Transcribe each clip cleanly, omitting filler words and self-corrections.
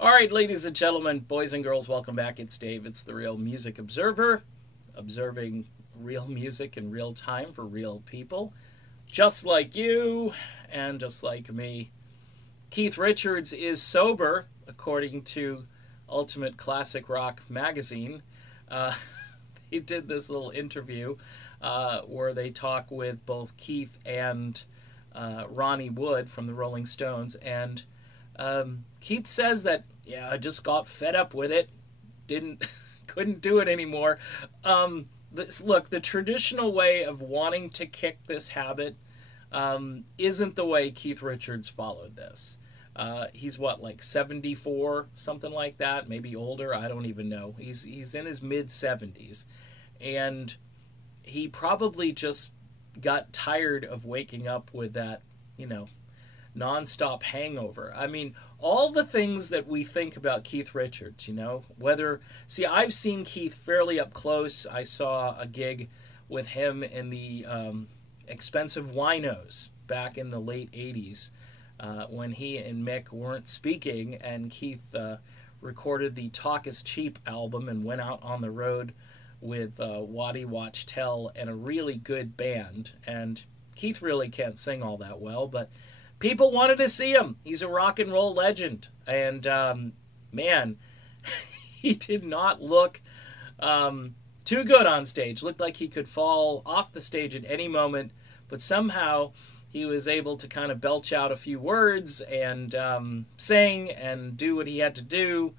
All right, ladies and gentlemen, boys and girls, welcome back. It's Dave. It's the Real Music Observer, observing real music in real time for real people, just like you and just like me. Keith Richards is sober, according to Ultimate Classic Rock magazine. He did this little interview where they talk with both Keith and Ronnie Wood from the Rolling Stones, and Keith says that, yeah, I just got fed up with it, couldn't do it anymore. Look, the traditional way of wanting to kick this habit isn't the way Keith Richards followed this. He's what, like 74, something like that, maybe older, I don't even know. He's in his mid-70s, and he probably just got tired of waking up with that, nonstop hangover. I mean, all the things that we think about Keith Richards, I've seen Keith fairly up close. I saw a gig with him in the Expensive Winos back in the late 80s when he and Mick weren't speaking, and Keith recorded the Talk is Cheap album and went out on the road with Waddy Watch Tell and a really good band. And Keith really can't sing all that well, but people wanted to see him. He's a rock and roll legend. And, man, he did not look too good on stage. Looked like he could fall off the stage at any moment, but somehow he was able to kind of belch out a few words and sing and do what he had to do.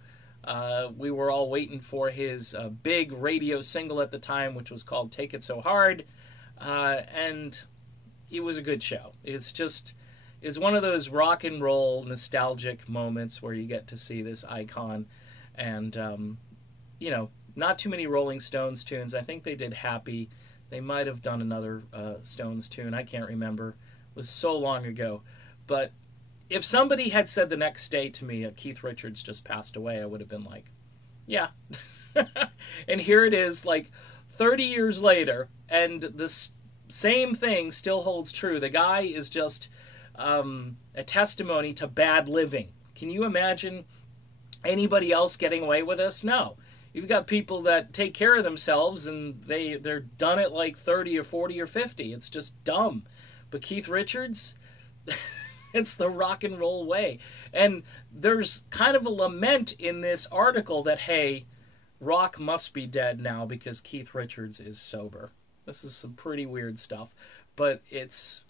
We were all waiting for his big radio single at the time, which was called Take It So Hard. And it was a good show. It's one of those rock and roll nostalgic moments where you get to see this icon. And, not too many Rolling Stones tunes. I think they did Happy. They might have done another Stones tune. I can't remember. It was so long ago. But if somebody had said the next day to me, Keith Richards just passed away, I would have been like, yeah. And here it is, like 30 years later, and this same thing still holds true. The guy is just a testimony to bad living. Can you imagine anybody else getting away with this? No. You've got people that take care of themselves, and they're done at like 30 or 40 or 50. It's just dumb. But Keith Richards, it's the rock and roll way. And there's kind of a lament in this article that, hey, rock must be dead now because Keith Richards is sober. This is some pretty weird stuff. But it's,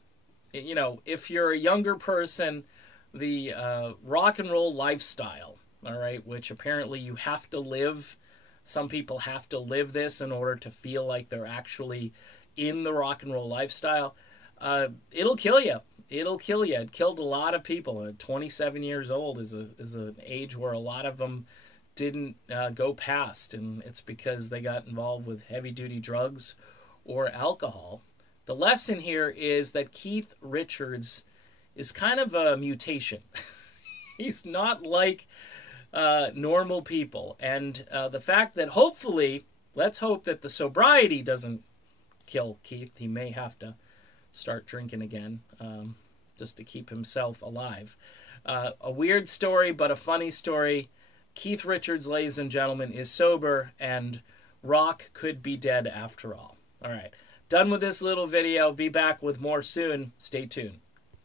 if you're a younger person, the rock and roll lifestyle, all right, which apparently you have to live. Some people have to live this in order to feel like they're actually in the rock and roll lifestyle. It'll kill you. It'll kill you. It killed a lot of people. 27 years old is an age where a lot of them didn't go past, and it's because they got involved with heavy-duty drugs or alcohol. The lesson here is that Keith Richards is kind of a mutation. He's not like normal people, and the fact that let's hope that the sobriety doesn't kill Keith. He may have to start drinking again just to keep himself alive. A weird story, but a funny story. Keith Richards, ladies and gentlemen, is sober, and rock could be dead after all. All right, done with this little video. Be back with more soon. Stay tuned.